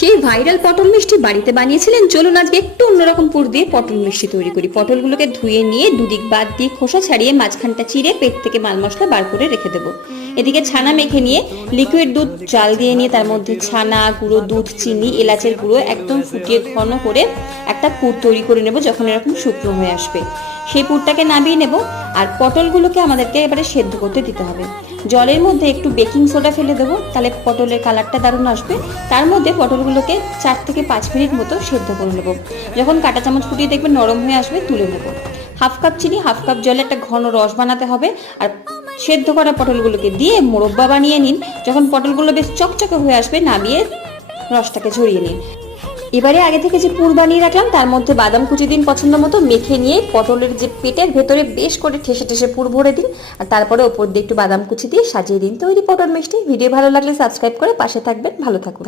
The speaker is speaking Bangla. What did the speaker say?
সেই ভাইরাল পটল মিষ্টি বাড়িতে বানিয়েছিলেন। চলুন আজকে একটু অন্যরকম পুর দিয়ে পটল মিষ্টি তৈরি করি। পটলগুলোকে ধুয়ে নিয়ে দুদিক বাদ দিয়ে খোসা ছাড়িয়ে মাঝখানটা চিড়ে পেট থেকে মাল মশলা বার করে রেখে দেবো। এদিকে ছানা মেখে নিয়ে লিকুইড দুধ জাল দিয়ে নিয়ে তার মধ্যে ছানা গুঁড়ো, দুধ, চিনি, এলাচের গুঁড়ো একদম ফুটিয়ে ঘন করে একটা পুর তৈরি করে নেব। যখন এরকম শুকনো হয়ে আসবে সেই পুরটাকে নামিয়ে নেব। আর পটলগুলোকে আমাদেরকে এবারে সেদ্ধ করতে দিতে হবে। জলের মধ্যে একটু বেকিং সোডা ফেলে দেবো, তাহলে পটলের কালারটা দারুণ আসবে। তার মধ্যে পটলগুলোকে 4 থেকে 5 মিনিট মতো সেদ্ধ করে নেব। যখন কাঁটা চামচ ফুটিয়ে দেখবেন নরম হয়ে আসবে, তুলে নেব। হাফ কাপ চিনি, হাফ কাপ জলে একটা ঘন রস বানাতে হবে। আর সেদ্ধ করা পটলগুলোকে দিয়ে মোরব্বা বানিয়ে নিন। যখন পটলগুলো বেশ চকচকে হয়ে আসবে, নামিয়ে রসটাকে ঝরিয়ে নিন। এবারে আগে থেকে যে পুর বানিয়ে রাখলাম তার মধ্যে বাদাম কুচি দিন পছন্দ মতো, মেখে নিয়ে পটলের যে পেটের ভেতরে বেশ করে ঠেসে ঠেসে পুর ভরে দিন। আর তারপরে ওপর দিয়ে একটু বাদাম কুচি দিয়ে সাজিয়ে দিন। তৈরি পটল মিষ্টি। ভিডিও ভালো লাগলে সাবস্ক্রাইব করে পাশে থাকবেন। ভালো থাকুন।